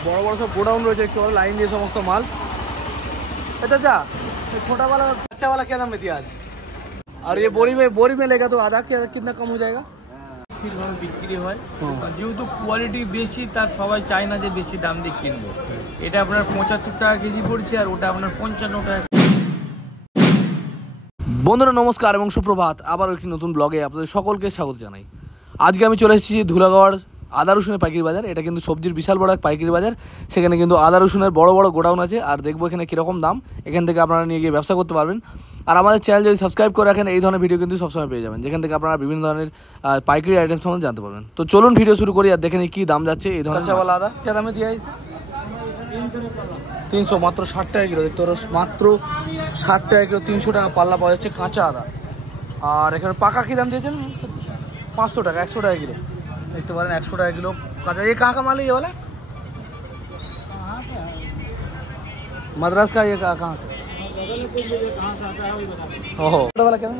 बड़ बड़ सब गोडाउन रही है लाइन दिए समस्त माल। चाचा छोटा वाला अच्छा वाला क्या दाम में दिया आज? और ये बोरी में लेगा तो आधा कितना कम हो जाएगा? স্থিরভাবে বিক্রি হয় যেহেতু কোয়ালিটি বেশি তার সবাই চায় না যে বেশি দাম দিয়ে কিনবো। এটা আপনার 75 টাকা কেজি পড়ছে আর ওটা আপনার 55 টাকা। বন্ধুরা নমস্কার এবং সুপ্রভাত, আবার একটি নতুন ব্লগে আপনাদের সকলকে স্বাগত জানাই। আজকে আমি চলে এসেছি ধুলাগড় আদা রসুনের পাইকারি বাজার। এটা কিন্তু সবজির বিশাল বড় এক পাইকারি বাজার। সেখানে কিন্তু আদা রসুনের বড় বড় গোডাউন আছে, আর দেখবো এখানে কীরকম দাম। এখান থেকে আপনারা নিয়ে গিয়ে ব্যবসা করতে পারবেন। আর আমাদের চ্যানেল যদি সাবস্ক্রাইব করে রাখেন এই ধরনের ভিডিও কিন্তু সবসময় পেয়ে যাবেন, যেখান থেকে আপনারা বিভিন্ন ধরনের পাইকারি আইটেম সম্বন্ধে জানতে পারবেন। তো চলুন ভিডিও শুরু করি আর দেখে নিই কী দাম যাচ্ছে এই ধরনের। চাওয়ালা আদা কে দামে দিয়ে আছে? 300, মাত্র 60 টাকা কিলো। দেখতে পারো মাত্র 60 টাকা কিলো, 300 টাকা পাল্লা পাওয়া যাচ্ছে কাঁচা আদা। আর এখানে পাকা কী দাম দিয়েছেন? 500 টাকা, 100 টাকা কিলো। देखते पारें 100 टाका किलो काचा। ये कहाँ का माल है ये वाला? मद्रास का। ये कहाँ का? ओहो वाला क्या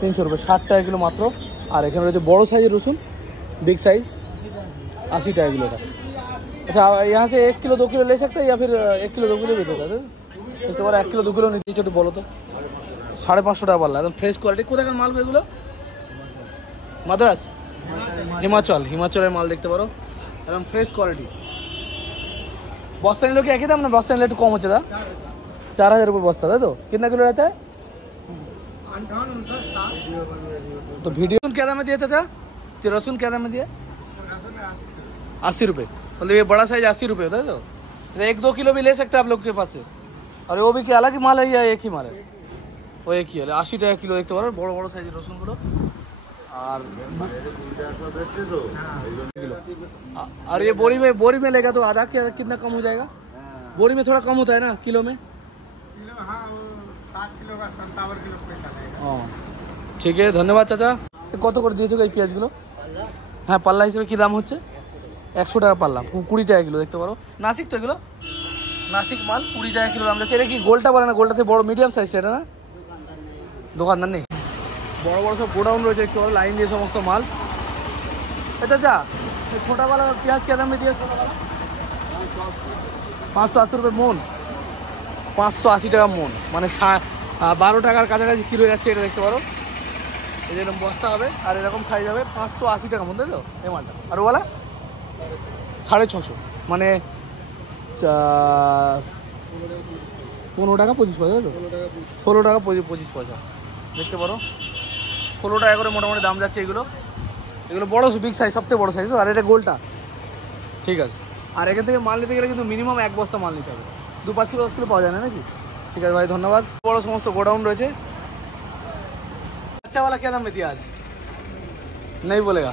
300 रुपये, 60 टाका किलो मात्र। और एखे रही है बड़ो साइज रसुन, बिग साइज 80 टाका किलो का। अच्छा यहाँ से 1 किलो 2 किलो ले सकते हैं या फिर 1 किलो 2 किलो भी देता है? देखते पारें 1 किलो 2 किलो नीचे छोटे बोलो तो 550 टाका पाल्ला, एकदम फ्रेश क्वालिटी। कोথাকার माल এগুলো? মাদ্রাস, হিমাচলের মাল দেখতে পারো, এবং ফ্রেশ কোয়ালিটি। বস্তা নিলে কি একই দাম না? বস্তা নিলে একটু কম হচ্ছে দা? 4000 रुपये बस्ता, তাই তো? कितना किलो रहता है? तो वीडियो क्या दाम में दिया था? रसुन क्या दाम में दिया? 80 रुपये। मतलब ये बड़ा साइज 80 रुपये होता है। तो 1-2 किलो भी ले सकते हैं आप लोग के पास से। और वो भी क्या अलग ही माल है या एक ही माल है? वो एक ही है। 80 টাকা কিলো দেখতে পারো বড় বড় সাইজের রসুনগুলো। और ये बोरी में लेगा तो आधा कितना कम हो जाएगा? बोरी में थोड़ा कम होता है ना किलो में? हाँ, 60 किलो का 57 किलो पैसा लगेगा। हाँ ठीक है, धन्यवाद चाचा। কত করে দিয়েছো এই পেঁয়াজগুলো? হ্যাঁ পাল্লা হিসেবে কী দাম হচ্ছে? 100 টাকা পাল্লা, 20 টাকা কিলো দেখতে পারো। নাসিক তো এগুলো নাসিক মাল, 20 টাকা কিলো দাম যাচ্ছে। এটা কি গোলটা বলে না? গোলটাতে বড় মিডিয়াম সাইজটা এটা না? দোকানদার নেই। बड़ बड़ सब गोडाउन रही है लाइन दिए समस्त माल। चाचा छोटा वाला प्याज क्या दाम में दिया? 580 रुपये মন, 580 টাকা মন, মানে 12 টাকার কাছাকাছি কিলো যাচ্ছে। এটা দেখতে পারো এরকম বস্তা হবে আর এরকম সাইজ হবে, 580 টাকা মন, তাই তো এই মালটা। আর ওওয়ালা 650, মানে 15 টাকা 25 পয়সা, তাই তো? 16 টাকা 25 পয়সা দেখতে পারো। 16 টাকা করে মোটামুটি দাম যাচ্ছে এগুলো। এগুলো বড়ো বিগ সাইজ, সবথেকে বড়ো সাইজ। আর এটা গোলটা ঠিক আছে। আর এখান থেকে মাল নিতে গেলে কিন্তু মিনিমাম 1 বস্তা মাল নিতে হবে, 2-5 কিলো 10 কিলো পাওয়া যায় না নাকি? ঠিক আছে ভাই, ধন্যবাদ। বড়ো সমস্ত গোডাউন রয়েছে। अच्छा वाला क्या दाम में दिया आज? नहीं बोलेगा?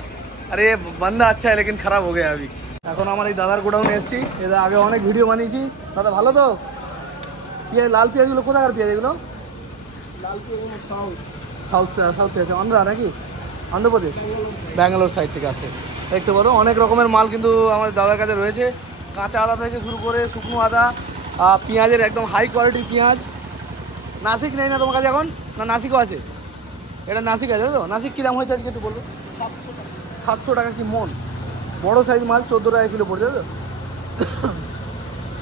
अरे ये बंदा अच्छा है लेकिन खराब हो गया अभी। এখন আমার এই দাদার গোডাউনে এসেছি। এর আগে অনেক ভিডিও বানিয়েছি। দাদা ভালো তো? ये লাল পেঁয়াজগুলো কোথাকার পেঁয়াজ এগুলো? लाल पेड़ साउथ সাউথ থেকে আছে, অন্ধ্রা নাকি? অন্ধ্রপ্রদেশ, ব্যাঙ্গালোর সাইড থেকে আসছে দেখতে পারো। অনেক রকমের মাল কিন্তু আমাদের দাদার কাছে রয়েছে, কাঁচা আদা থেকে শুরু করে শুকনো আদা, পেঁয়াজের একদম হাই কোয়ালিটির পেঁয়াজ। নাসিক নেই না তোমার কাছে এখন? না নাসিকও আছে? এটা নাসিক আছে তো? নাসিক কী দাম হয়েছে আজকে একটু বলবো? 700 টাকা কি মন। বড়ো সাইজ মাল 14 টাকা কিলো পড়ছে, তো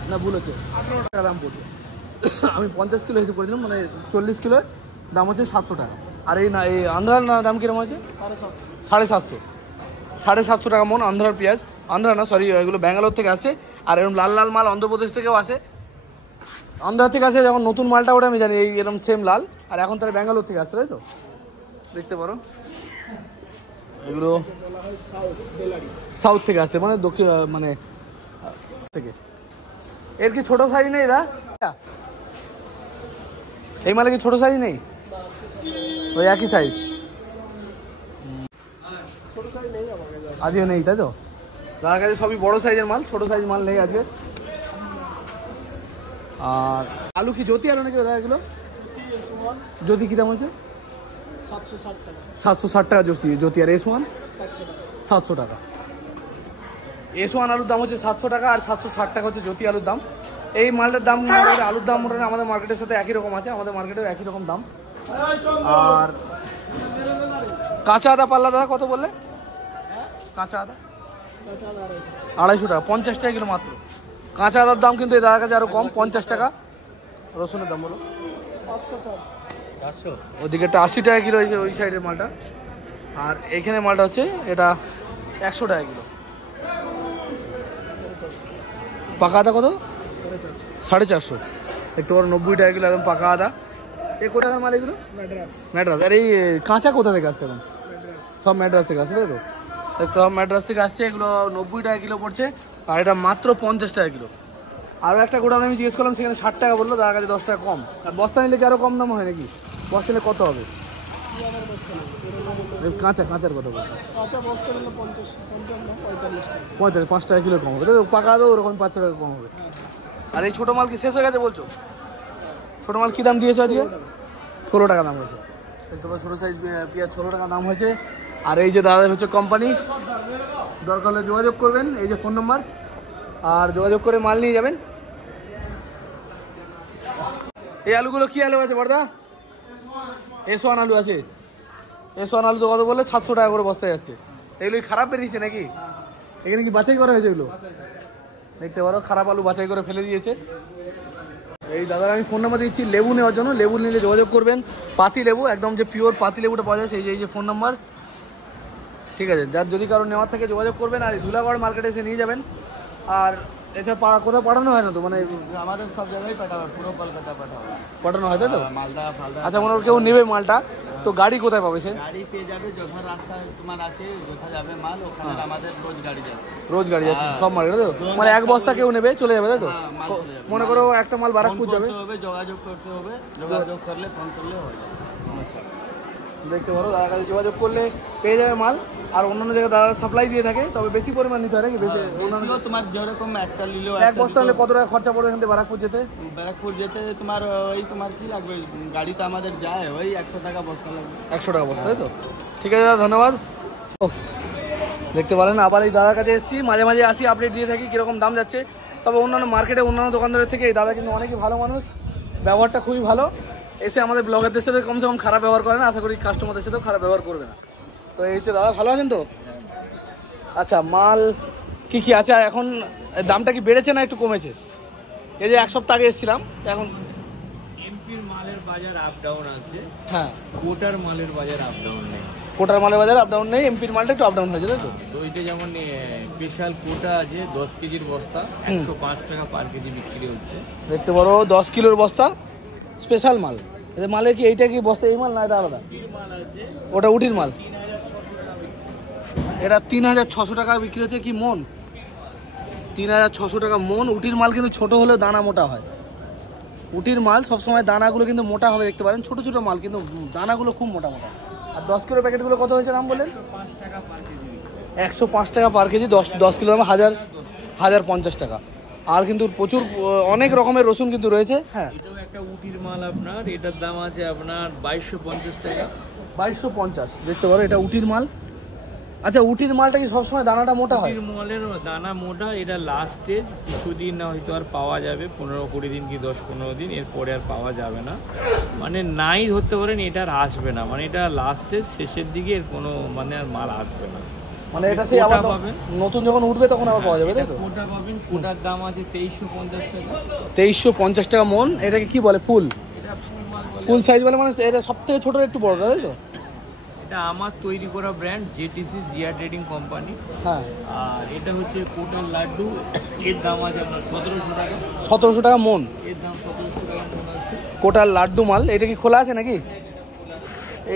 না ভুল হচ্ছে, 18 টাকা দাম পড়ছে। আমি 50 কিলো হিসেবে করেছিলাম, মানে 40 কিলোর দাম হচ্ছে 700 টাকা। আর এই না এই আন্ধ্রার দাম কীরকম হয়েছে? 750, 750 টাকা মন আন্ধ্রার পেঁয়াজ। আন্ধ্রা না, সরি, এগুলো ব্যাঙ্গালোর থেকে আসে। আর এরকম লাল লাল মাল অন্ধ্রপ্রদেশ থেকেও আসে। আন্ধ্রা থেকে আসে যখন নতুন মালটা, ওটা আমি জানি এই এরকম সেম লাল। আর এখন তারা ব্যাঙ্গালোর থেকে আসছে, তাই তো? দেখতে পারো এগুলো সাউথ থেকে আসে, মানে দক্ষিণ, মানে থেকে। এর কি ছোটো সাইজ নেই দা? এই মালে কি ছোটো সাইজ নেই? ওই একই সাইজ আজকে নেই, তাই তো? তার কাছে সবই বড়ো সাইজের মাল, ছোটো সাইজ মাল নেই আজকে। আর আলু কি জ্যোতি আলু নাকি দাদা এগুলো? জ্যোতি কী দাম হচ্ছে? 760 টাকা জ্যোতি। আর S1 700 টাকা। S1 আলুর দাম হচ্ছে 700 টাকা, আর 760 টাকা হচ্ছে জ্যোতি আলুর দাম। এই মালটার দাম আলুর দাম মোটামুটি আমাদের মার্কেটের সাথে একই রকম আছে, আমাদের মার্কেটেও একই রকম দাম। আর কাঁচা আদা পাল্লা দাদা কত বললে? কাঁচা আদা 250 টাকা, 50 টাকা কিলো মাত্র। কাঁচা আদার দাম কিন্তু এই দাদার কাছে আরও কম, 50 টাকা। রসুনের দাম বলো 400। ওদিকে একটা 80 টাকা কিলো হয়েছে ওই সাইডের মালটা। আর এখানে মালটা হচ্ছে এটা 100 টাকা কিলো। পাকা আদা কত? 450। একটু বড় 90 টাকা কিলো একদম পাকা আদা। এই কত টাকার মাল এগুলো? ম্যাড্রাস। আর এই কাঁচা কোথা থেকে আসছে এখন? সব ম্যাড্রাস থেকে আসছে, তাই তো? দেখতে সব ম্যাড্রাস থেকে আসছে। এগুলো 90 টাকা কিলো পড়ছে, আর এটা মাত্র 50 টাকা কিলো। আরও একটা গোডাউন আমি জিজ্ঞেস করলাম, সেখানে 60 টাকা বললো, তার কাছে 10 টাকা কম। আর বস্তা নিলে কি আরও কম দাম হয় নাকি? বস্তা নিলে কত হবে? কাঁচার কথা বলছি। 45, 5 টাকা কিলো কম হবে, তাই তো? পাকা আদা ওরকম 5 টাকা কম হবে। আর এই ছোটো মাল কি শেষ হয়ে গেছে বলছো? ছোটো মাল কী দাম দিয়েছো আজকে? 16 টাকা দাম হয়েছে। তোমার ছোটো সাইজ পেঁয়াজ 16 টাকা দাম হয়েছে। আর এই যে দাদাদের হচ্ছে কোম্পানি, দরকার হলে যোগাযোগ করবেন, এই যে ফোন নম্বর, আর যোগাযোগ করে মাল নিয়ে যাবেন। এই আলুগুলো কি আলু আছে বড়দা? S1 আলু আছে। S1 আলু তো কত বললে? 700 টাকা করে বস্তায় যাচ্ছে। এগুলো কি খারাপ বেরিয়েছে নাকি? এখানে কি বাছাই করা হয়েছে এগুলো? দেখতে পারো খারাপ আলু বাছাই করে ফেলে দিয়েছে। এই দাদার আমি ফোন নাম্বার দিচ্ছি লেবু নেওয়ার জন্য। লেবু নিলে যোগাযোগ করবেন। পাতি লেবু, একদম যে পিওর পাতি লেবুটা পাওয়া যায়, এই যে ফোন নাম্বার, ঠিক আছে? যার যদি কারো নেওয়ার থাকে যোগাযোগ করবেন। আর ধুলাগড় মার্কেটে এসে নিয়ে যাবেন। আর এছাড়া কোথাও পাঠানো হয় না তো? মানে আমাদের সব জায়গায় পাঠাবো, পুরো কলকাতা পাঠানো হয়, তাই তো? মালদা ফালদা। আচ্ছা, মনে কেউ নেবে মালটা, তো গাড়ি কোথায় পাবে সে? গাড়ি পেয়ে যাবে, যথা রাস্তা তোমার আছে, যথা যাবে মাল ওখানে আমাদের রোজ গাড়ি যাচ্ছে। রোজ গাড়ি যাচ্ছে সব মাল, তাই তো? মানে এক বস্তা কেউ নেবে চলে যাবে, তাই তো? মাল চলে যাবে। মনে করো একটা মাল বারাকপুর যাবে, যোগাযোগ করতে হবে, যোগাযোগ করলে ফোন করলে হয়ে যাবে। দেখতে পারো দাদার কাছে যোগাযোগ করলে পেয়ে যাবে মাল। আর অন্যান্য জায়গায় দাদা সাপ্লাই দিয়ে থাকে, তবে বেশি পরিমাণ নিতে হয় নাকি? বেশি অন্যান্য তোমার যেরকম একটা নিলেও এক বস্তা হলে কত টাকা খরচা পড়বে এখান থেকে বারাকপুর যেতে? ব্যারাকপুর যেতে তোমার ওই তোমার কি লাগবে, গাড়িতে আমাদের যায় ওই 100 টাকা বস্তা লাগবে। 100 টাকা বস্তা, তাই তো? ঠিক আছে দাদা, ধন্যবাদ। দেখতে পারেন আবার এই দাদার কাছে এসেছি, মাঝে মাঝে আসি, আপডেট দিয়ে থাকি কীরকম দাম যাচ্ছে। তবে অন্যান্য মার্কেটে অন্যান্য দোকানদারের থেকে এই দাদা কিন্তু অনেকই ভালো মানুষ, ব্যবহারটা খুবই ভালো। এসে আমাদের ব্লগারদের সাথে কমসে কম খারাপ ব্যবহার করে না, আশা করি কাস্টমারদের সাথেও খারাপ ব্যবহার করবে না। তো এই হচ্ছে দাদা, ভালো আছেন তো? আচ্ছা, মাল কি কি আছে এখন? দামটা কি বেড়েছে না একটু কমেছে? এই যে এক সপ্তাহ আগে এসেছিলাম, এখন এমপির মালের বাজার আপ ডাউন আছে, হ্যাঁ, কোটার মালের বাজার আপ ডাউন নেই। কোটার মালের বাজার আপ ডাউন নেই, এমপির মালটা একটু আপ ডাউন হয়েছে, তাই তো? তো ওইটা যেমন স্পেশাল কোটা আছে 10 কেজির বস্তা 105 টাকা পার কেজি বিক্রি হচ্ছে। দেখতে পারো 10 কিলোর বস্তা স্পেশাল মাল। এদের মালের কি এইটা কি বস্তা এই মাল না এটা আলাদা? ওটা উটির মাল। এটা 3600 টাকা বিক্রি হচ্ছে। কি মন? 3600 টাকা মন। উটির মাল কিন্তু ছোট হলেও দানা মোটা হয়। উটির মাল সবসময় দানাগুলো কিন্তু মোটা হবে, দেখতে পারেন ছোট ছোট মাল কিন্তু দানাগুলো খুব মোটা মোটা। আর 10 কিলো প্যাকেটগুলো কত হয়েছে দাম বললেন? 105 টাকা পার কেজি। 10 কিলো দাম 1050 টাকা। আর কিন্তু প্রচুর অনেক রকমের রসুন কিন্তু রয়েছে। হ্যাঁ, এটাও একটা উটির মাল আপনার, এটার দাম আছে আপনার 2250 টাকা। 2250। দেখতে পারো এটা উটির মাল। আচ্ছা, উটির মালটা কি সবসময় দানাটা মোটা হয়? উটির মালের দানা মোটা, এটা লাস্ট স্টেজ, কিছুদিন না হয়তো আর পাওয়া যাবে, 15-20 দিন কি 10-15 দিন, এরপরে আর পাওয়া যাবে না। মানে নাই ধরতে পারেন, এটা আর আসবে না, মানে এটা লাস্ট স্টেজ, শেষের দিকে এর কোনো মানে আর মাল আসবে না। মানে এটা সেই আবার নতুন যখন উঠবে তখন আবার পাওয়া যাবে, তাই তো? কোটা পাবেন, কোটার দাম আছে 2350 টাকা। 2350 টাকা মন। এটাকে কি বলে? ফুল ফুল সাইজ বলে, মানে এটা সব থেকে ছোট একটু বড়, তাই তো? এটা আমার তৈরি করা ব্র্যান্ড, জেটিসি জিয়া ট্রেডিং কোম্পানি। হ্যাঁ, আর এটা হচ্ছে কোটার লাড্ডু, এর দাম আছে আপনার 1700 টাকা। 1700 টাকা মন। এর দাম 1700 টাকা মন আছে। কোটার লাড্ডু মাল। এটা কি খোলা আছে নাকি?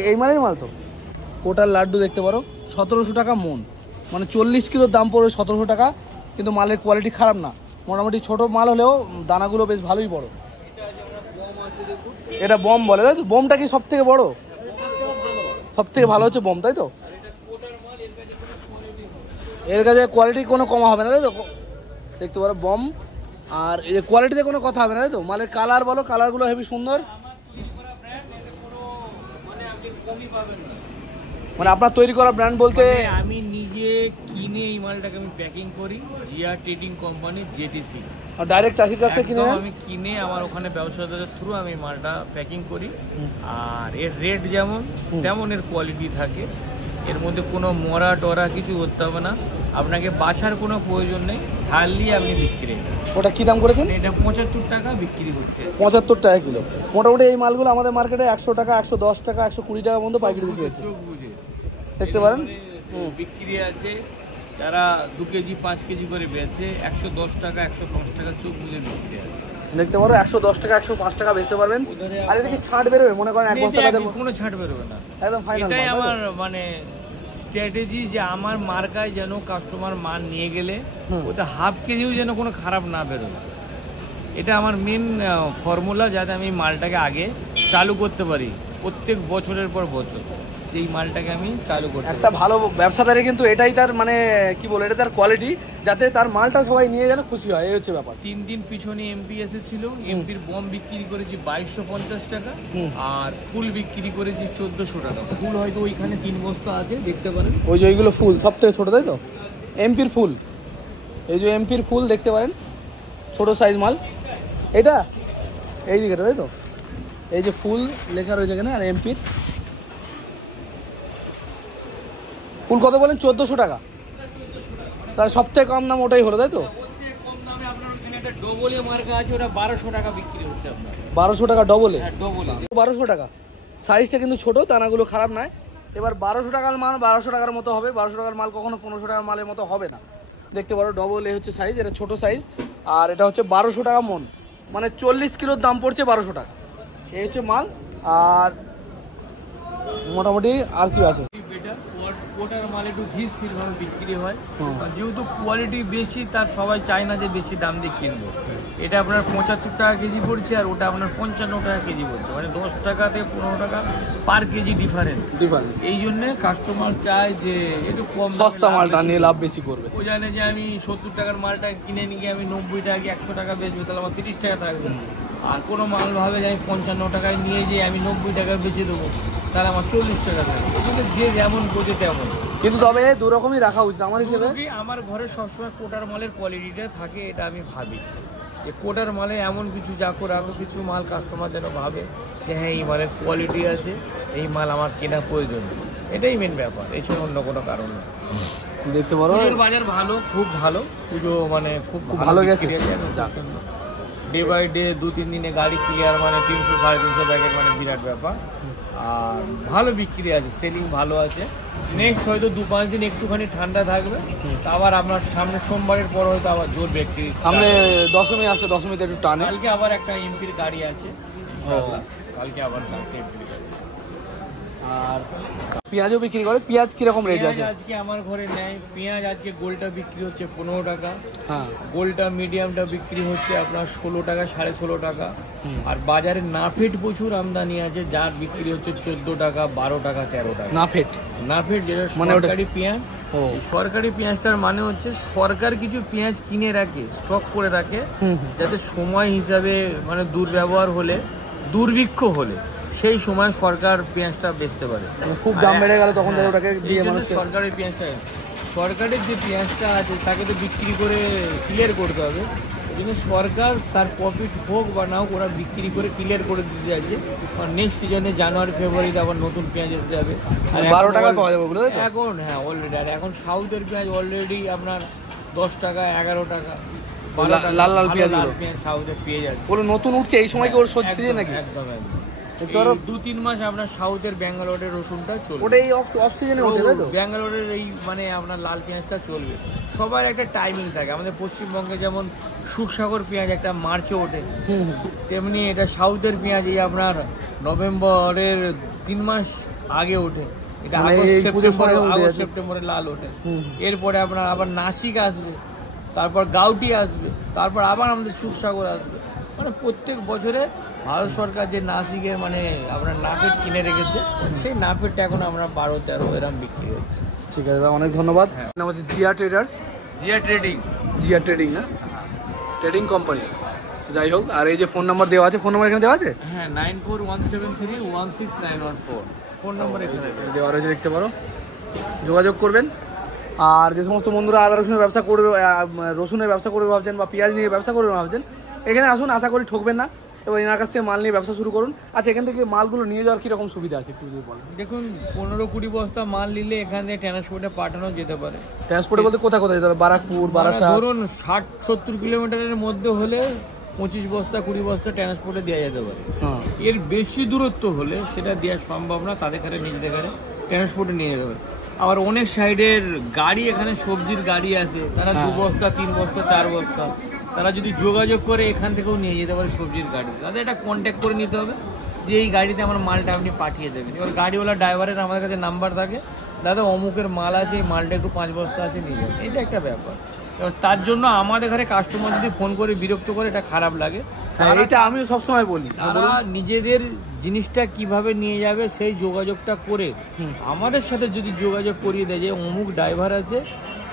এই মালের মাল তো। কোটার লাড্ডু দেখতে পারো 1700 টাকা মন, মানে 40 কিলোর দাম পড়বে 1700 টাকা। কিন্তু মালের কোয়ালিটি খারাপ না, মোটামুটি ছোট মাল হলেও দানাগুলো বেশ ভালোই বড়। এটা বম বলে, তাই তো? বমটা কি সব থেকে বড়? সব থেকে ভালো হচ্ছে বম, তাই তো? এর কাছে কোয়ালিটি কোনো কমা হবে না, তাই তো? দেখতে পারো বম। আর এই কোয়ালিটিতে কোনো কথা হবে না, তাই তো? মালের কালার বলো, কালারগুলো হেবি সুন্দর। মানে আপনার তৈরি করা ব্র্যান্ড বলতে? আমি নিজে কিনে এই মালটাকে আমি প্যাকিং করি, জিয়া ট্রেডিং কোম্পানি, জেটিসি। ডাইরেক্ট চাষির কাছ থেকে কিনে? আমি কিনে আমার ওখানে ব্যবসাদারের থ্রু আমি মালটা প্যাকিং করি। আর এর রেট যেমন তেমন এর কোয়ালিটি থাকে, এর মধ্যে কোনো মরা টরা কিছু করতে হবে না। আপনাকে বাছার কোনো প্রয়োজন নেই, ঢাললি আপনি বিক্রি। ওটা কি দাম করেছেন? এটা 75 টাকা বিক্রি হচ্ছে। 75 টাকা কিলো। মোটামুটি এই মালগুলো আমাদের মার্কেটে 100 টাকা, 110 টাকা, 120 টাকা পর্যন্ত পাইকারি বিক্রি হচ্ছে। চোখ বুঝে দেখতে পারেন বিক্রি আছে। যারা 2 কেজি 5 কেজি করে বেচে 110 টাকা 105 টাকা চোখ বুঝে বিক্রি আছে। দেখতে পারো 110 টাকা 105 টাকা বেচতে পারবেন। আর এদিকে ছাড় বেরোবে মনে করেন এক বস্তা কাজে কোনো ছাড় বেরোবে না, একদম ফাইনাল। এটাই আমার মানে স্ট্র্যাটেজি, যে আমার মার্কায় যেন কাস্টমার মাল নিয়ে গেলে ওটা হাফ কেজিও যেন কোনো খারাপ না বেরোয়। এটা আমার মেন ফর্মুলা, যাতে আমি মালটাকে আগে চালু করতে পারি প্রত্যেক বছরের পর বছর, এই মালটাকে আমি চালু করতে পারি। একটা ভালো ব্যবসাদারে কিন্তু এটাই তার মানে কি বলে, এটা তার কোয়ালিটি, যাতে তার মালটা সবাই নিয়ে যেন খুশি হয়, এই হচ্ছে ব্যাপার। 3 দিন পিছনে এমপি এসেছিল, এমপির বম বিক্রি করেছি 2250 টাকা, আর ফুল বিক্রি করেছি 1400 টাকা। ফুল হয়তো ওইখানে 3 বস্তা আছে, দেখতে পারেন। ওই যে ওইগুলো ফুল সব থেকে ছোট, তাই তো? এমপির ফুল, এই যে এমপির ফুল দেখতে পারেন, ছোট সাইজ মাল এটা, এই দিকেটা তাই তো? এই যে ফুল লেখা রয়েছে এখানে, আর এমপির ফুল কত বলেন? 1400 টাকা। তাহলে সব থেকে কম দাম ওটাই হলো, তাই তো? কম দামে আপনার ওখানে একটা ডবলে মার্কা আছে, ওটা 1200 টাকা বিক্রি হচ্ছে আপনার। 1200 টাকা ডবলে? হ্যাঁ, ডবলে 1200 টাকা। সাইজটা কিন্তু ছোট, দানাগুলো খারাপ নয়। এবার 1200 টাকার মাল 1200 টাকার মতো হবে, 1200 টাকার মাল কখনো 1500 টাকার মালের মতো হবে না। দেখতে পারো ডবল এ হচ্ছে সাইজ, এটা ছোট সাইজ, আর এটা হচ্ছে 1200 টাকা মন, মানে 40 কিলোর দাম পড়ছে 1200 টাকা। এই হচ্ছে মাল। আর মোটামুটি আর কি আছে? কোটার মাল একটু ধীর স্থির ভাবে বিক্রি হয়, যেহেতু কোয়ালিটি বেশি, তার সবাই চায় না যে বেশি দাম দিয়ে কিনবো। এটা আপনার 75 টাকা কেজি পড়ছে, আর ওটা আপনার 55 টাকা কেজি পড়ছে, মানে 10 টাকা থেকে 15 টাকা পার কেজি ডিফারেন্স। এই জন্য কাস্টমার চায় যে একটু কম সস্তা মালটা নিয়ে লাভ বেশি করবে। ও জানে যে আমি 70 টাকার মালটা কিনে নিয়ে আমি 90 টাকা 100 টাকা বেচবো, তাহলে আমার 30 টাকা থাকবে। আর কোনো মাল ভাবে যে আমি 55 টাকায় নিয়ে যে আমি 90 টাকা বেচে দেবো, তাহলে আমার 40 টাকা থাকবে। কিন্তু যে যেমন বোঝে তেমন। কিন্তু তবে দু রকমই রাখা উচিত আমার হিসেবে। আমার ঘরে সবসময় কোটার মালের কোয়ালিটিটা থাকে, এটা আমি ভাবি যে কোটার মালে এমন কিছু যা করে আরও কিছু মাল কাস্টমার যেন ভাবে যে হ্যাঁ এই মালের কোয়ালিটি আছে, এই মাল আমার কেনা প্রয়োজন। এটাই মেন ব্যাপার, এছাড়া অন্য কোনো কারণ না। দেখতে পারো বাজার ভালো, খুব ভালো পুজো, মানে খুব ভালো গেছে। ডে বাই ডে 2-3 দিনে গাড়ি ক্লিয়ার, মানে 300-350 ব্যাগের, মানে বিরাট ব্যাপার। আর ভালো বিক্রি আছে, সেলিং ভালো আছে। নেক্সট হয়তো 2-5 দিন একটুখানি ঠান্ডা থাকবে, আবার আপনার সামনে সোমবারের পর হয়তো আবার জোর বিক্রি। সামনে দশমী আসছে, দশমীতে একটু টানে। কালকে আবার একটা এমপির গাড়ি আছে, কালকে আবার এমপির গাড়ি। আর পেঁয়াজও বিক্রি করে। পেঁয়াজ কিরকম রেট আছে আজকে আমার ঘরে নেয়? পেঁয়াজ আজকে গোলটা বিক্রি হচ্ছে 15 টাকা, হ্যাঁ, গোলটা মিডিয়ামটা বিক্রি হচ্ছে আপনার 16 টাকা 16.5 টাকা। আর বাজারে নাফেট প্রচুর আমদানি আছে, যার বিক্রি হচ্ছে 14 টাকা 12 টাকা 13 টাকা। নাফেট যেটা সরকারি পেঁয়াজ, সরকারি পেঁয়াজটার মানে হচ্ছে সরকার কিছু পেঁয়াজ কিনে রাখে, স্টক করে রাখে, যাতে সময় হিসাবে মানে দুর্ব্যবহার হলে, দুর্ভিক্ষ হলে সেই সময় সরকার পেঁয়াজটা বেচতে পারে। খুব দাম বেড়ে গেলে তখন ওটাকে দিয়ে মানুষ সরকারের পেঁয়াজটা, সরকারের যে পেঁয়াজটা আছে তাকে তো বিক্রি করে ক্লিয়ার করতে হবে। ওই জন্য সরকার তার প্রফিট হোক বা না হোক, ওরা বিক্রি করে ক্লিয়ার করে দিতে যাচ্ছে। নেক্সট সিজনে জানুয়ারি ফেব্রুয়ারিতে আবার নতুন পেঁয়াজ এসে যাবে, আর 12 টাকা পাওয়া যাবে ওগুলো এখন। হ্যাঁ অলরেডি। আর এখন সাউথের পেঁয়াজ অলরেডি আপনার 10 টাকা 11 টাকা, লাল লাল পেঁয়াজ সাউথের পেঁয়াজ আছে। পুরো নতুন উঠছে এই সময় কি ওর সিজন নাকি? একদম 2-3 মাস আপনার সাউথের ব্যাঙ্গালোরের রসুনটা চলবে, ওটা এই অফ সিজনে ওঠে, তাই তো? ব্যাঙ্গালোরের এই মানে আপনার লাল পেঁয়াজটা চলবে। সবার একটা টাইমিং থাকে। আমাদের পশ্চিমবঙ্গে যেমন সুখসাগর পেঁয়াজ একটা মার্চে ওঠে, তেমনি এটা সাউথের পেঁয়াজ এই আপনার নভেম্বরের 3 মাস আগে ওঠে। এটা আগস্ট সেপ্টেম্বরে লাল ওঠে। এরপরে আপনার আবার নাসিক আসবে, তারপর গাউটি আসবে, তারপর আবার আমাদের সুখসাগর আসবে। মানে প্রত্যেক বছরে ভারত সরকার যে নাসিকের মানে আপনার নাফেট কিনে রেখেছে, সেই নাফেটটা এখন আমরা 12-13 এরকম বিক্রি হচ্ছে। ঠিক আছে, অনেক ধন্যবাদ। নাম হচ্ছে জিয়া ট্রেডার্স, জিয়া ট্রেডিং না, ট্রেডিং কোম্পানি। যাই হোক, আর এই যে ফোন নাম্বার দেওয়া আছে, ফোন নাম্বার এখানে দেওয়া আছে, হ্যাঁ 9417316914 ফোন নাম্বার এখানে দেওয়া রয়েছে, দেখতে পারো, যোগাযোগ করবেন। আর যে সমস্ত বন্ধুরা আদা রসুনের ব্যবসা করবে, রসুনের ব্যবসা করবে ভাবছেন, বা পেঁয়াজ নিয়ে ব্যবসা করবে ভাবছেন, এখানে আসুন, আশা করি ঠকবেন না। এবার এনার কাছ থেকে মাল নিয়ে ব্যবসা শুরু করুন। আচ্ছা, এখান থেকে মালগুলো নিয়ে যাওয়ার কীরকম সুবিধা আছে একটু যদি বলেন। দেখুন 15-20 বস্তা মাল নিলে এখান থেকে ট্রান্সপোর্টে পাঠানো যেতে পারে। ট্রান্সপোর্টে বলতে কোথায় কোথায় যেতে পারে? বারাকপুর, বারাসাত? ধরুন 60-70 কিলোমিটারের মধ্যে হলে 25 বস্তা 20 বস্তা ট্রান্সপোর্টে দেওয়া যেতে পারে। এর বেশি দূরত্ব হলে সেটা দেওয়া সম্ভব না, তাদের কাছে নিজেদের কাছে ট্রান্সপোর্টে নিয়ে যাবে। আবার অনেক সাইডের গাড়ি, এখানে সবজির গাড়ি আছে, তারা 2 বস্তা 3 বস্তা 4 বস্তা তারা যদি যোগাযোগ করে এখান থেকেও নিয়ে যেতে পারে সবজির গাড়ি। তাদের এটা কন্ট্যাক্ট করে নিতে হবে যে এই গাড়িতে আমার মালটা আপনি পাঠিয়ে দেবেন। এবার গাড়িওয়ালা ড্রাইভারের আমাদের কাছে নাম্বার থাকে, দাদা অমুকের মাল আছে, এই মালটা একটু 5 বস্তা আছে নিয়ে যাবেন, এটা একটা ব্যাপার। এবার তার জন্য আমাদের ঘরে কাস্টমার যদি ফোন করে বিরক্ত করে, এটা খারাপ লাগে। এটা আমিও সবসময় বলি, তারা নিজেদের জিনিসটা কিভাবে নিয়ে যাবে সেই যোগাযোগটা করে আমাদের সাথে যদি যোগাযোগ করিয়ে দেয় যে অমুক ড্রাইভার আছে,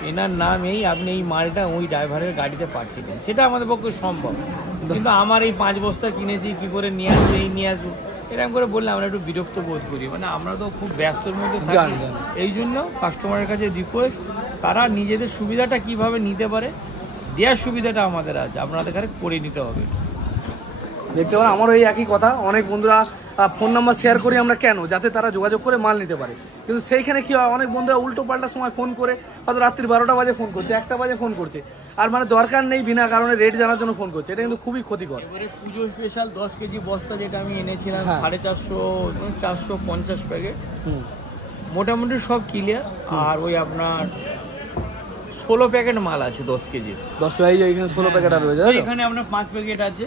এনার নাম এই, আপনি এই মালটা ওই ড্রাইভারের গাড়িতে পাঠিয়ে দেন, সেটা আমাদের পক্ষে সম্ভব। কিন্তু আমার এই 5 বস্তা কিনেছি, কি করে নিয়ে আসবো, এই নিয়ে আসবো, এরকম করে বললে আমরা একটু বিরক্ত বোধ করি। মানে আমরা তো খুব ব্যস্তর মধ্যে থাকি, এই জন্য কাস্টমারের কাছে রিকোয়েস্ট, তারা নিজেদের সুবিধাটা কিভাবে নিতে পারে দেওয়ার সুবিধাটা আমাদের আছে, আপনাদের কাছে করে নিতে হবে। দেখতে পারেন আমারও এই একই কথা। অনেক বন্ধুরা ফোন নাম্বার শেয়ার করি আমরা কেন, যাতে তারা যোগাযোগ করে মাল নিতে পারে। কিন্তু সেইখানে কি হয়, অনেক বন্ধুরা উল্টো পাল্টা সময় ফোন করে, হয়তো রাত্রি 12টা বাজে ফোন করছে, 1টা বাজে ফোন করছে, আর মানে দরকার নেই বিনা কারণে রেট জানার জন্য ফোন করছে। এটা কিন্তু খুবই ক্ষতিকর। এবারে পুজো স্পেশাল 10 কেজি বস্তা যেটা আমি এনেছিলাম 450 প্যাকেট, মোটামুটি সব ক্লিয়ার। আর ওই আপনার 16 প্যাকেট মাল আছে 10 কেজি। 10 প্যাকেট এখানে 16 প্যাকেট আর রয়েছে, এখানে আপনার 5 প্যাকেট আছে,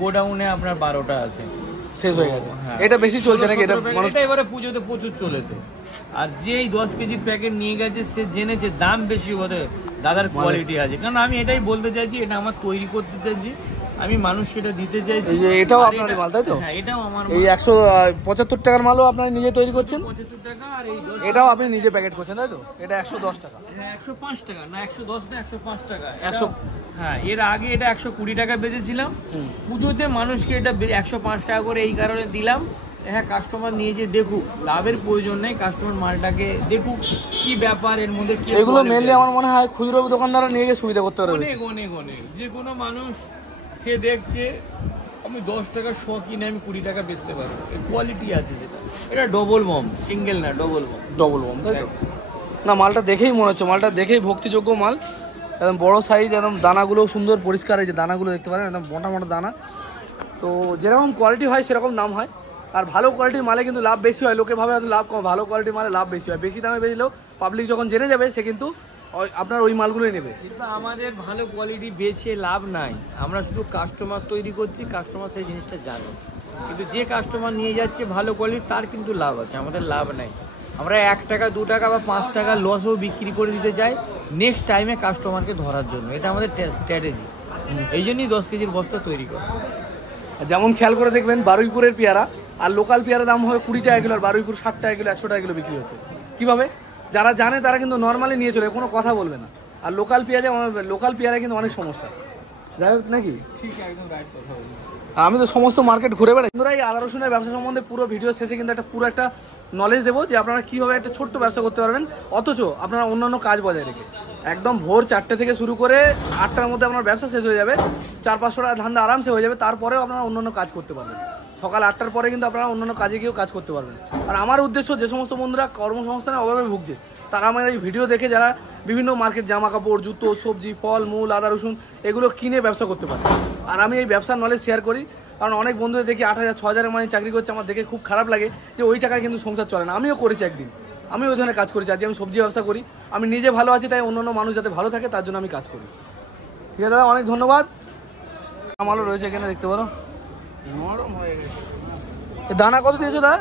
গোডাউনে আপনার 12টা আছে, শেষ হয়ে গেছে। এটা বেশি চলছে নাকি? এটা এবারে পুজোতে প্রচুর চলেছে। আর যেই 10 কেজির প্যাকেট নিয়ে গেছে সে জেনেছে দাম বেশি বলে দাদার কোয়ালিটি আছে। কারণ আমি এটাই বলতে চাইছি, এটা আমার তৈরি করতে চাইছি, আমি মানুষকে এটা দিতে চাইছি। এটাও আপনার মাল, তাই তো? হ্যাঁ, এটাও আমার। এই 175 টাকার মালও আপনারা নিজে তৈরি করছেন? 75 টাকা। আর এই এটাও আপনি নিজে প্যাকেট করছেন, তাই তো? এটা 110 টাকা। হ্যাঁ, 105 টাকা না, 110 না, 105 টাকা। 100। হ্যাঁ, এর আগে এটা 120 টাকা বেচেছিলাম। পুজোতে মানুষকে এটা 105 টাকা করে এই কারণে দিলাম, হ্যাঁ কাস্টমার নিয়ে যে দেখুক, লাভের প্রয়োজন নেই, কাস্টমার মালটাকে দেখুক কি ব্যাপার, এর মধ্যে কি। এগুলো মেনলি আমার মনে হয় খুচরো দোকানদাররা নিয়ে গিয়ে সুবিধা করতে পারবে। অনেক অনেক অনেক, যে কোনো মানুষ সে দেখছে আমি 10 টাকা 100 কিনে আমি 20 টাকা বেচতে পারবো, কোয়ালিটি আছে যেটা। এটা ডবল বম, সিঙ্গেল না, ডবল বম। ডবল বম, তাই তো? না, মালটা দেখেই মনে হচ্ছে, মালটা দেখেই ভক্তিযোগ্য মাল, একদম বড় সাইজ, একদম দানাগুলো সুন্দর পরিষ্কার। এই যে দানাগুলো দেখতে পারেন, একদম মোটা মোটা দানা। তো যেরকম কোয়ালিটি হয় সেরকম দাম হয়। আর ভালো কোয়ালিটির মালে কিন্তু লাভ বেশি হয়। লোকে ভাবে হয়তো লাভ কম, ভালো কোয়ালিটির মালে লাভ বেশি হয়। বেশি দামে বেচলেও পাবলিক যখন জেনে যাবে সে কিন্তু আপনার ওই মালগুলোই নেবে। কিন্তু আমাদের ভালো কোয়ালিটি বেচে লাভ নাই, আমরা শুধু কাস্টমার তৈরি করছি, কাস্টমার সেই জিনিসটা জানে। কিন্তু যে কাস্টমার নিয়ে যাচ্ছে ভালো কোয়ালিটি, তার কিন্তু লাভ আছে, আমাদের লাভ নাই। আমরা 1 টাকা 2 টাকা বা 5 টাকা লসও বিক্রি করে দিতে চাই নেক্সট টাইমে কাস্টমারকে ধরার জন্য। এটা আমাদের স্ট্র্যাটেজি, এই জন্যই 10 কেজির বস্তা তৈরি করা। যেমন খেয়াল করে দেখবেন, বারুইপুরের পেয়ারা আর লোকাল পেয়ারা দাম হয় 20 টাকা কিলো, আর বারুইপুর 60 টাকা কিলো, 100 টাকা কিলো বিক্রি হচ্ছে। কিভাবে? যারা জানে তারা কিন্তু নর্মালি নিয়ে চলে, কোনো কথা বলবে না। আর লোকাল পেয়ারা কিন্তু অনেক সমস্যা, যাই হোক নাকি? ঠিক, একদম রাইট কথা বলি। আমি তো সমস্ত মার্কেট ঘুরে বেড়াই। বন্ধুরা, এই আদা রসুনের ব্যবসা সম্বন্ধে পুরো ভিডিও শেষে কিন্তু পুরো একটা নলেজ দেবো যে আপনারা কীভাবে একটা ছোট্ট ব্যবসা করতে পারবেন, অথচ আপনারা অন্যান্য কাজ বজায় রেখে। একদম ভোর 4টে থেকে শুরু করে 8টার মধ্যে আপনার ব্যবসা শেষ হয়ে যাবে, 400-500 টাকা ধান্দা আরামসে হয়ে যাবে। তারপরেও আপনারা অন্যান্য কাজ করতে পারবেন। সকাল 8টার পরে কিন্তু আপনারা অন্যান্য কাজে গিয়েও কাজ করতে পারবেন। আর আমার উদ্দেশ্য, যে সমস্ত বন্ধুরা কর্মসংস্থানের অভাবে ভুগছে, তারা আমার এই ভিডিও দেখে যারা বিভিন্ন মার্কেট, জামা কাপড়, জুতো, সবজি, ফল মূল, আদা রসুন এগুলো কিনে ব্যবসা করতে পারে। আর আমি এই ব্যবসার নলেজ শেয়ার করি, কারণ অনেক বন্ধুদের দেখি 8,000-6,000 মানে চাকরি করছে। আমার দেখে খুব খারাপ লাগে যে ওই টাকায় কিন্তু সংসার চলে না। আমিও করেছি একদিন, আমি ওই ধরনের কাজ করেছি। আজকে আমি সবজি ব্যবসা করি, আমি নিজে ভালো আছি, তাই অন্যান্য মানুষ যাতে ভালো থাকে তার জন্য আমি কাজ করি। ঠিক আছে দাদা, অনেক ধন্যবাদ। আমারও রয়েছে এখানে, দেখতে পারো নরম হয়ে গেছে। দানা কত দিয়েছো দাদা?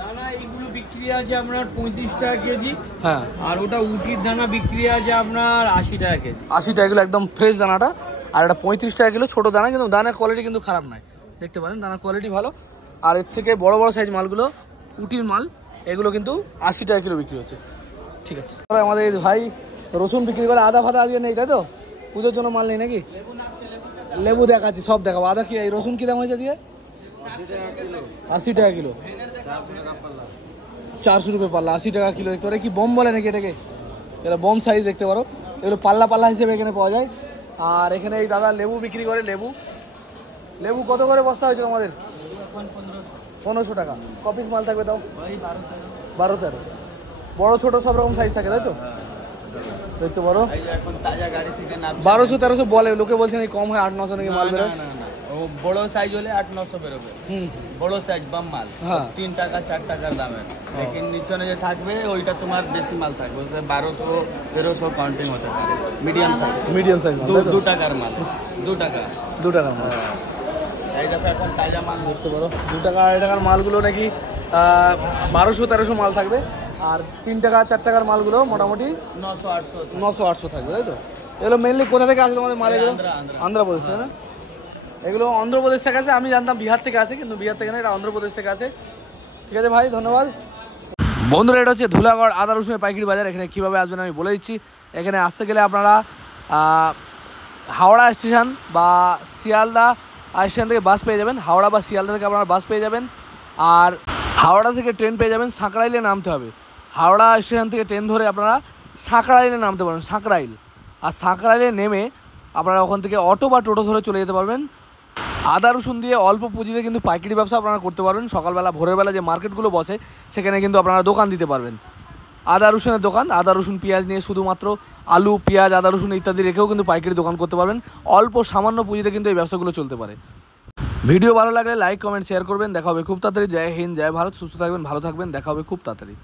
দানা এইগুলো বিক্রি আছে আপনার 35 টাকা কেজি। হ্যাঁ, আর ওটা উটির দানা বিক্রি আছে আপনার 80 টাকা কেজি। 80 টাকা কিলো একদম ফ্রেশ দানাটা, আর এটা 35 টাকা কিলো ছোটো দানা। কিন্তু দানার কোয়ালিটি কিন্তু খারাপ নয়, দেখতে পারেন দানার কোয়ালিটি ভালো। আর এর থেকে বড় বড় সাইজ মালগুলো, উটির মাল, এগুলো কিন্তু 80 টাকা কিলো বিক্রি হচ্ছে। ঠিক আছে, আমাদের ভাই রসুন বিক্রি করে, আদা ফাদা আজকে নেই, তাই তো? পুজোর জন্য মাল নেই নাকি? লেবু দেখাচ্ছি, সব দেখাবো। আদা কি, এই রসুন কি দাম হয়েছে আজকে? 80 টাকা কিলো, 400 রুপিয়ে পাল্লা, 80 টাকা কিলো। দেখতে পারে কি বম বলে নাকি এটাকে? এটা বম সাইজ, দেখতে পারো। এগুলো পাল্লা পাল্লা হিসেবে এখানে পাওয়া যায়। আর এখানে এই দাদা লেবু বিক্রি করে, লেবু লেবু কত করে বস্তা হয়েছে তোমাদের? 1500 টাকা। কপিস মাল থাকবে তাও? 12-13। বড় ছোট সব রকম সাইজ থাকে তাই তো? দেখতে পারো 1200-1300 বলে, লোকে বলছেন এই কম হয় 800-900 নাকি মাল বেরোয়। ও বড় সাইজ হলে 800-900 বেরোবে। বড় সাইজ বাম মাল 3 টাকা 4 টাকার দামের, লেকিন নিচনে যে থাকবে ওইটা তোমার বেশি মাল থাকবে, 1200-1300 কাউন্টিং হতে পারে। মিডিয়াম সাইজ 2 টাকার মাল, 2 টাকার মাল। এই দেখো এখন তাজা মাল দেখতে পারো 2 টাকা 2.5 টাকার মালগুলো নাকি 1200-1300 মাল থাকবে, আর 3 টাকা 4 টাকার মালগুলো মোটামুটি 900-800 থাকবে তাই তো? এগুলো মেনলি কোথা থেকে আসে তোমাদের মাল? এগুলো আন্ধ্রপ্রদেশ থেকে না? এগুলো অন্ধ্রপ্রদেশ থেকে আছে, আমি জানতাম বিহার থেকে আসে, কিন্তু বিহার থেকে না, এটা অন্ধ্রপ্রদেশ থেকে আসে। ঠিক আছে ভাই, ধন্যবাদ। বন্ধুরা, এটা হচ্ছে ধুলাগড় আদা রসুনের পাইকারি বাজার। এখানে কীভাবে আসবেন আমি বলে দিচ্ছি। এখানে আসতে গেলে আপনারা হাওড়া স্টেশন বা শিয়ালদা স্টেশন থেকে বাস পেয়ে যাবেন। হাওড়া বা শিয়ালদা থেকে আপনারা বাস পেয়ে যাবেন, আর হাওড়া থেকে ট্রেন পেয়ে যাবেন। সাঁকরাইলে নামতে হবে। হাওড়া স্টেশন থেকে ট্রেন ধরে আপনারা সাঁকরাইলে নামতে পারবেন, সাঁকরাইল। আর সাঁকরাইলে নেমে আপনারা ওখান থেকে অটো বা টোটো ধরে চলে যেতে পারবেন। আদা রসুন দিয়ে অল্প পুঁজিতে কিন্তু পাইকারি ব্যবসা আপনারা করতে পারবেন। সকালবেলা ভোরের বেলা যে মার্কেটগুলো বসে সেখানে কিন্তু আপনারা দোকান দিতে পারবেন, আদা রসুনের দোকান। আদা রসুন পেঁয়াজ নিয়ে শুধুমাত্র আলু পেঁয়াজ আদা রসুন ইত্যাদি রেখেও কিন্তু পাইকারি দোকান করতে পারবেন। অল্প সামান্য পুঁজিতে কিন্তু এই ব্যবসাগুলো চলতে পারে। ভিডিও ভালো লাগলে লাইক কমেন্ট শেয়ার করবেন। দেখা হবে খুব তাড়াতাড়ি। জয় হিন্দ, জয় ভারত। সুস্থ থাকবেন, ভালো থাকবেন। দেখা হবে খুব তাড়াতাড়ি।